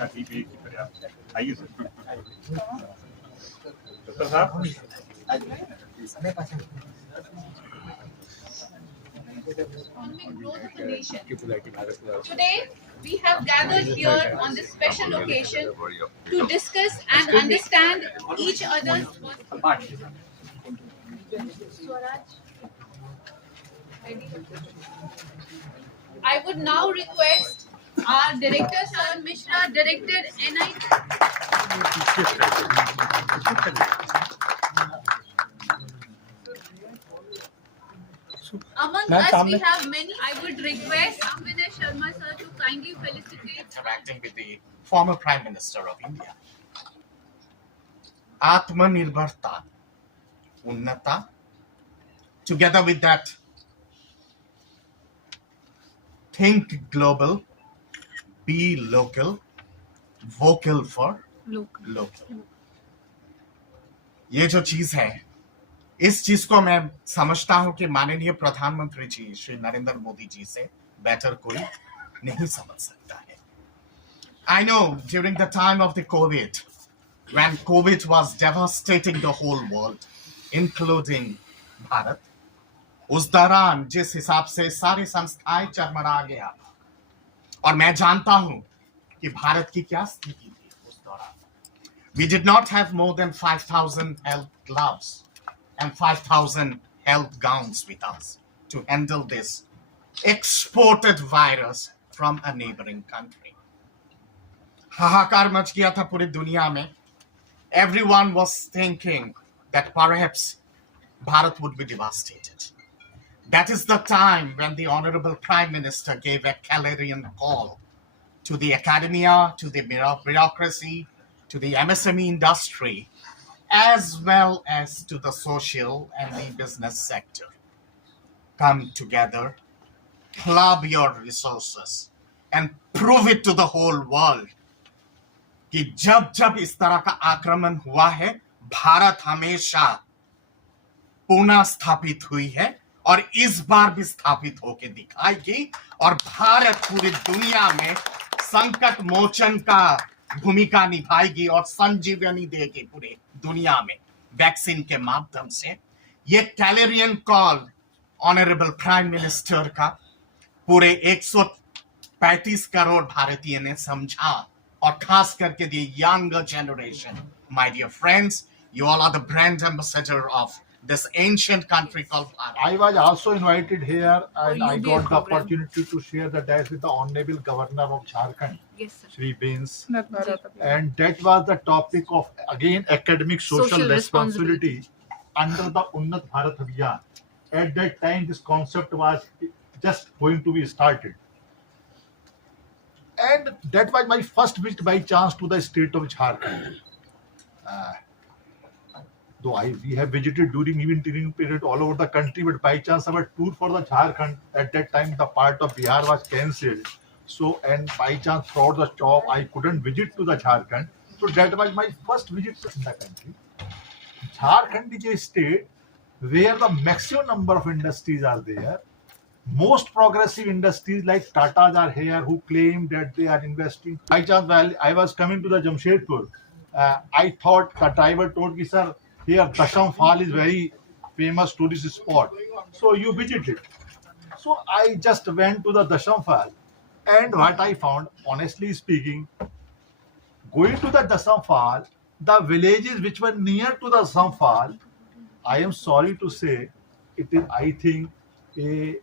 आइए sir. Doctor साहब, growth of the nation. Today, we have gathered here on this special occasion to discuss and understand each other's. I would now request our director, Sir Mishra, Director NI. Among us, we have many. I would request Amvina Sharma sir to kindly felicitate. Interacting with the former Prime Minister of India. Atmanirbharta, Unnata, together with that, think global, be local, vocal for local. ये जो चीज है, इस चीज को मैं समझता हूं कि माननीय प्रधानमंत्री जी श्री नरेंद्र मोदी जी से बेटर कोई नहीं समझ सकता है. I know during the time of the COVID, when COVID was devastating the whole world, including Bharat, उस दौरान जिस हिसाब से सारी संस्थाएं चरमरा गया, और मैं जानता हूं कि भारत की क्या स्थिति थी उस दौरान. We did not have more than 5,000 health gloves and 5,000 health gowns with us to handle this exported virus from a neighboring country. हाहाकार मच गया था पूरी दुनिया में. Everyone was thinking that perhaps Bharat would be devastated. That is the time when the Honorable Prime Minister gave a clarion call to the academia, to the bureaucracy, to the MSME industry, as well as to the social and the business sector. Come together, club your resources, and prove it to the whole world कि जब जब इस तरह का आक्रमण हुआ है, भारत हमेशा पुनः स्थापित हुई है और इस बार भी स्थापित होकर दिखाएगी, और भारत पूरी दुनिया में संकट मोचन का भूमिका निभाएगी और संजीवनी देगी पूरी दुनिया में वैक्सीन के माध्यम से. ये कैलेरियन कॉल ऑनरेबल प्राइम मिनिस्टर का पूरे 135 करोड़ भारतीय ने समझा, और खास करके the younger generation. My dear friends, you all are the brand ambassador of this ancient country called Bharat. I was also invited here, and I got the opportunity to share the dais with the Honorable Governor of Jharkhand, Shri Beans. And that was the topic of, again, academic social responsibility under the Unnat Bharat Abhiyan. At that time, this concept was just going to be started. And that was my first visit by chance to the state of Jharkhand. Though we have visited during evening period all over the country, but by chance our tour for the Jharkhand at that time the part of Bihar was cancelled. So, and by chance throughout the job I couldn't visit to the Jharkhand. So that was my first visit in the country. Jharkhand is a state where the maximum number of industries are there. Most progressive industries like Tata's are here, who claim that they are investing. By chance, while I was coming to the Jamshedpur, I thought the driver told me, sir, here Dasham Fall is very famous tourist spot. So you visit it. So I just went to the Dasham Fall, and what I found, honestly speaking, going to the Dasham Fall, the villages which were near to the Dasham Fall, I am sorry to say, it is, I think, a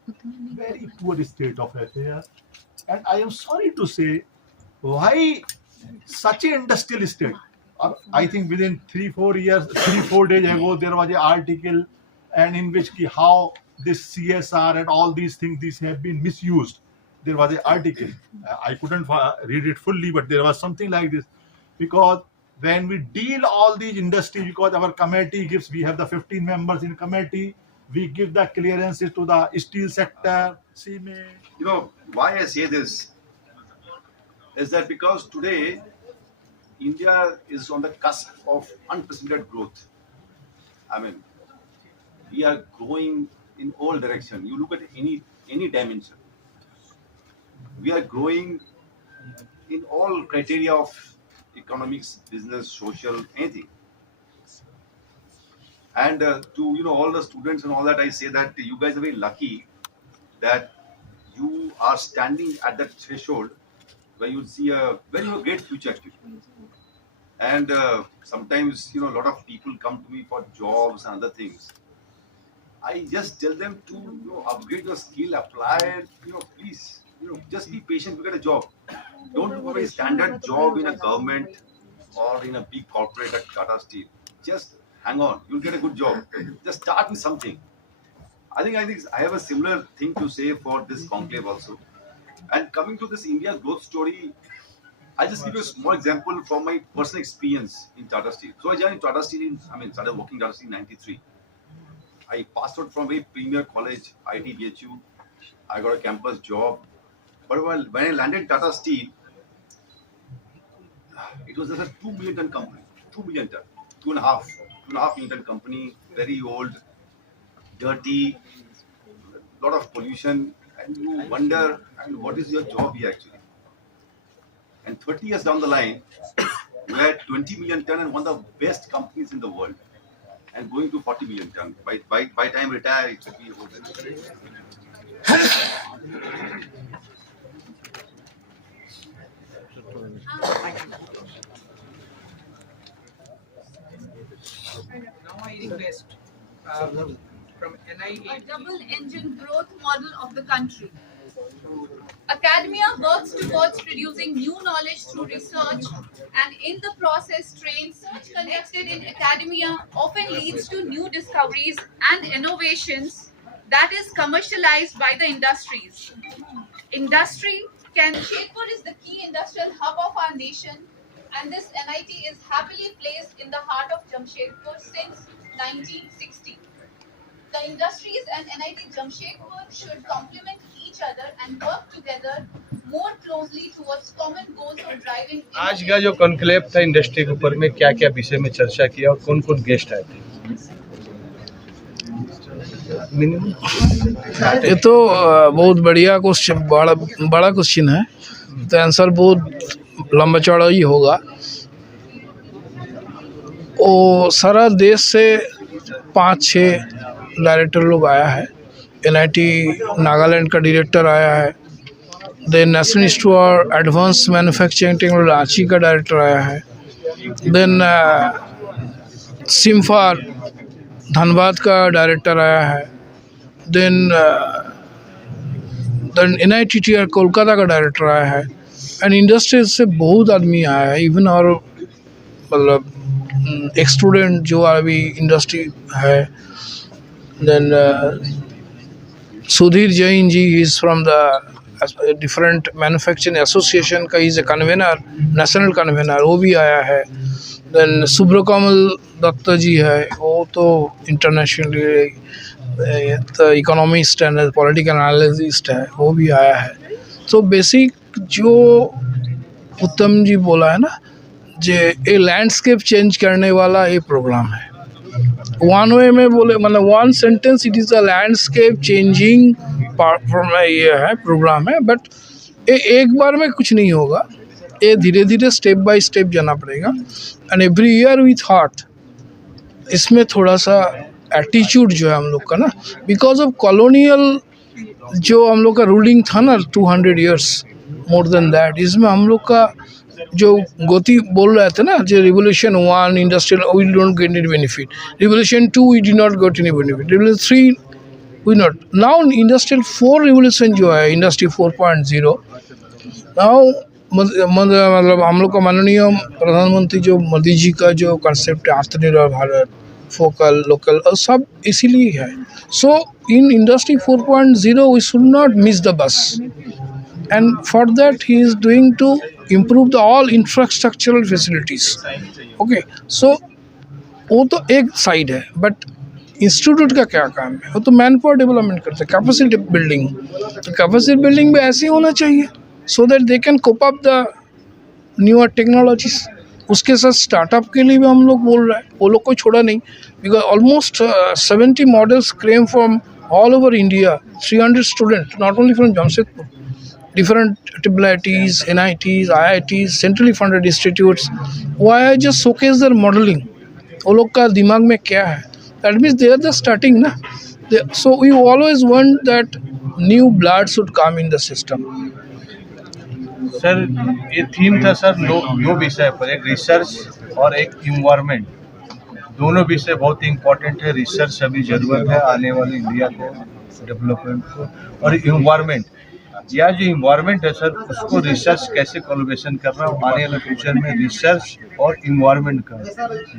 very poor state of affairs. And I am sorry to say, why such an industrial state? I think within 3-4 days ago, there was an article, and in which how this CSR and all these things, these have been misused. There was an article. I couldn't read it fully, but there was something like this. Because when we deal all these industries, because our committee gives, we have the 15 members in committee, we give the clearances to the steel sector, cement. You know, why I say this is that because today India is on the cusp of unprecedented growth. I mean, we are growing in all directions. You look at any dimension. We are growing in all criteria of economics, business, social, anything. And to all the students and all that, I say that you guys are very lucky that you are standing at that threshold where you see a very great future actually. And sometimes a lot of people come to me for jobs and other things. I just tell them to upgrade your skill, apply it, please, just be patient to get a job. Don't do a very standard job in a government or in a big corporate like Tata Steel. Just hang on, you'll get a good job. Just start with something. I think I have a similar thing to say for this conclave also. And coming to this India growth story, I'll just give you a small example from my personal experience in Tata Steel. So I joined Tata Steel started working Tata Steel in 93. I passed out from a premier college, ITBHU. I got a campus job. But when I landed Tata Steel, it was just a 2 million ton company. 2 million ton. 2.5 million ton company, very old, dirty, lot of pollution. And you wonder, what is your job here actually? And 30 years down the line, we had 20 million ton and one of the best companies in the world. And going to 40 million ton. By time retire, it should be about that. Now I request from NIA. A double engine growth model of the country. Academia works towards producing new knowledge through research, and in the process, research conducted in academia often leads to new discoveries and innovations that is commercialized by the industries. Jamshedpur is the key industrial hub of our nation, and this NIT is happily placed in the heart of Jamshedpur since 1960. The industries and NIT Jamshedpur should complement each other and work together more closely towards common goals of driving. आज का जो कॉन्क्लेव था इंडस्ट्री के ऊपर में क्या क्या विषय में चर्चा किया और कौन कौन गेस्ट आए थे? ये तो बहुत बढ़िया क्वेश्चन, बड़ा क्वेश्चन है, तो आंसर बहुत लंबा चौड़ा ही होगा। वो सारा देश से 5-6 डायरेक्टर लोग आया है। एनआईटी नागालैंड का डायरेक्टर आया है, then national institute for advance manufacturing technology Ranchi का डायरेक्टर आया है, देन सिम्फार धनबाद का डायरेक्टर आया है, देन NITTR कोलकाता का डायरेक्टर आया है, एंड इंडस्ट्रीज से बहुत आदमी आया है। इवन और मतलब एक स्टूडेंट जो अभी इंडस्ट्री है, then Sudhir Jain ji is from the different manufacturing association का, is a convener, national convener, वो भी आया है। देन सुब्रकमल दत्त जी है, वो तो internationally economist and political analyst है, वो भी आया है। तो बेसिक जो उत्तम जी बोला है ना, जे ये लैंडस्केप चेंज करने वाला ये प्रोग्राम है। वन वे में बोले मतलब one sentence, it is a landscape changing ये है प्रोग्राम है, बट ये एक बार में कुछ नहीं होगा, ये धीरे धीरे स्टेप बाय स्टेप जाना पड़ेगा। And every year we thought इसमें थोड़ा सा एटीट्यूड जो है हम लोग का ना, बिकॉज ऑफ कॉलोनियल जो हम लोग का रूलिंग था ना 200 ईयर्स मोर देन दैट, इसमें हम लोग का जो गति बोल रहे थे ना, जो revolution 1 industrial we don't get any benefit, revolution 2 we did not get any benefit, revolution 3 we not, now industrial 4 revolution जो है इंडस्ट्री 4.0 नाउ मतलब हम लोग का माननीय प्रधानमंत्री जो मोदी जी का जो कंसेप्ट है आत्मनिर्भर भारत, फोकल लोकल और सब इसीलिए है। So in industry 4.0 we should not miss the bus, and for that he is doing to improve the all infrastructural facilities. Okay, so वो तो एक साइड है, बट इंस्टीट्यूट का क्या काम है? वो तो मैन पावर डेवलपमेंट करते हैं, कैपेसिटी बिल्डिंग। तो कैपेसिटी बिल्डिंग भी ऐसे होना चाहिए so that they can cope up the newer technologies. उसके साथ स्टार्टअप के लिए भी हम लोग बोल रहे हैं, वो लोग को छोड़ा नहीं, because almost 70 models claim from all over India, 300 student, not only from Jamshedpur, different IITs, NITs, IITs, centrally funded institutes. Why I just showcase their modeling? वो लोग का दिमाग में क्या है? That means they are just starting ना. So we always want that new blood should come in the system. Sir ये थीम था सर दो विषय पर, एक रिसर्च और एक इन्वायरमेंट। दोनों विषय बहुत इम्पोर्टेंट है। रिसर्च अभी जरूरत है आने वाले इंडिया को, डेवलपमेंट को, और इन्वायरमेंट या जो इन्वायरमेंट है सर उसको रिसर्च कैसे कोलैबोरेशन कर रहा है आने वाले फ्यूचर में। रिसर्च और इन्वायरमेंट का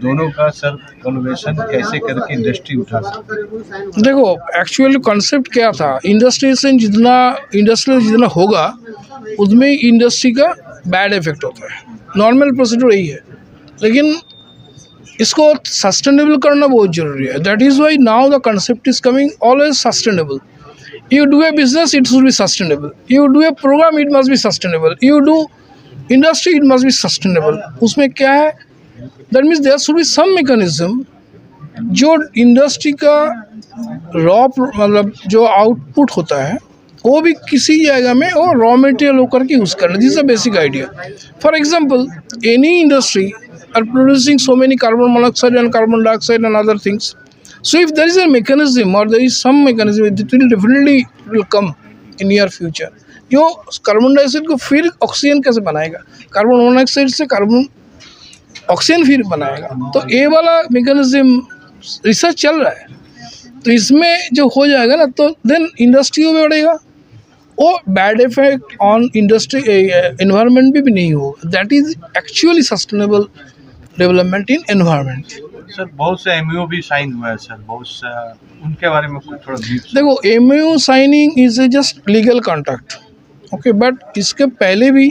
दोनों का सर कोलैबोरेशन कैसे करके इंडस्ट्री उठा सकते। देखो एक्चुअली कॉन्सेप्ट क्या था, इंडस्ट्रियल जितना होगा उसमें इंडस्ट्री का बैड इफेक्ट होता है। नॉर्मल प्रोसीड्यूर यही है, लेकिन इसको सस्टेनेबल करना बहुत जरूरी है। That is why now the concept is coming always sustainable. You do a business, it should be sustainable. You do a program, it must be sustainable. You do industry, it must be sustainable. उसमें क्या है? That means there should be some mechanism जो इंडस्ट्री का रॉ मतलब जो आउटपुट होता है वो भी किसी जगह में और रॉ मटेरियल होकर के यूज़ करना। This is a basic idea. For example any industry are producing so many carbon monoxide and carbon dioxide and other things. So if there is a mechanism or there is some mechanism, it will definitely come in near future. जो carbon dioxide को फिर ऑक्सीजन कैसे बनाएगा, carbon monoxide से carbon oxygen फिर बनाएगा, तो ये वाला मेकेनिज्म रिसर्च चल रहा है। तो इसमें जो हो जाएगा ना तो देन इंडस्ट्री में बढ़ेगा, वो bad effect on industry environment भी नहीं होगा। That is actually sustainable development in environment. Sir बहुत से एमओयू भी साइन हुआ है सर, बहुत सा उनके बारे में कुछ थोड़ा ब्रीफ। देखो MOU signing is a just legal contract, okay, but इसके पहले भी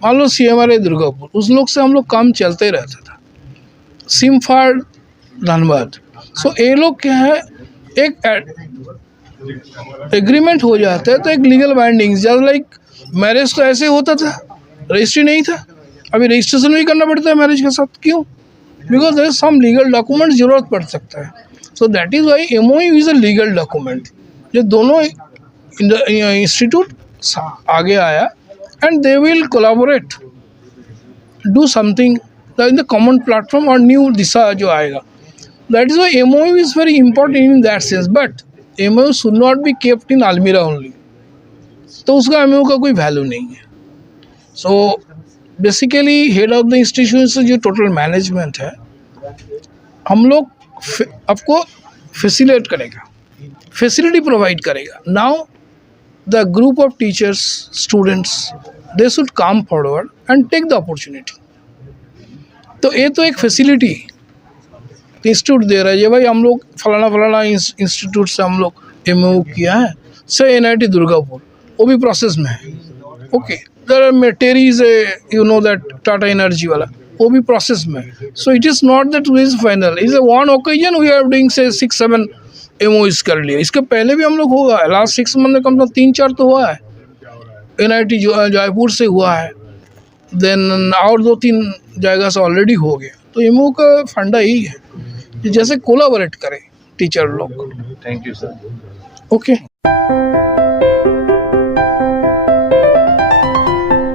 मान लो CMRA दुर्गापुर, उस लोग से हम लोग काम चलते ही रहता था। सिमफार्ड धनबाद, सो ये लोग क्या है, एक एग्रीमेंट हो जाता है तो एक legal binding, just like marriage तो ऐसे होता था, रजिस्ट्री नहीं था, अभी रजिस्ट्रेशन भी करना पड़ता है मैरिज के साथ। क्यों? Because there is some legal document जरूरत पड़ सकता है। So that is why MOU is a legal document. जो दोनों इंस्टीट्यूट आगे आया and they will collaborate, do something in the common platform और न्यू दिशा जो आएगा। That is why MOU is very important in that sense, but MOU should not be kept in अलमीरा only, तो उसका MOU का कोई वैल्यू नहीं है। So basically head of the institution से जो टोटल मैनेजमेंट है हम लोग आपको फैसिलिटेट करेगा, फैसिलिटी प्रोवाइड करेगा। Now the group of teachers students they should come forward and take the opportunity. तो ये तो एक फैसिलिटी इंस्टीट्यूट दे रहा है, ये भाई हम लोग फलाना इंस्टीट्यूट से हम लोग MOU किया है, से NIT दुर्गापुर, वो भी प्रोसेस में है। Okay, TERI is you know that Tata energy वाला, वो भी प्रोसेस में। So it is not that is final, is a one occasion we are doing say 6-7 MOUs कर लिए। इसके पहले भी हम लोग हुआ है, लास्ट 6 मंथ में कम से कम 3-4 तो हुआ है। NIT जयपुर से हुआ है, देन और 2-3 जगह से ऑलरेडी हो गया। तो MOU का फंडा यही है कि जैसे कोलाबोरेट करें टीचर लोग। Thank you sir. ओके।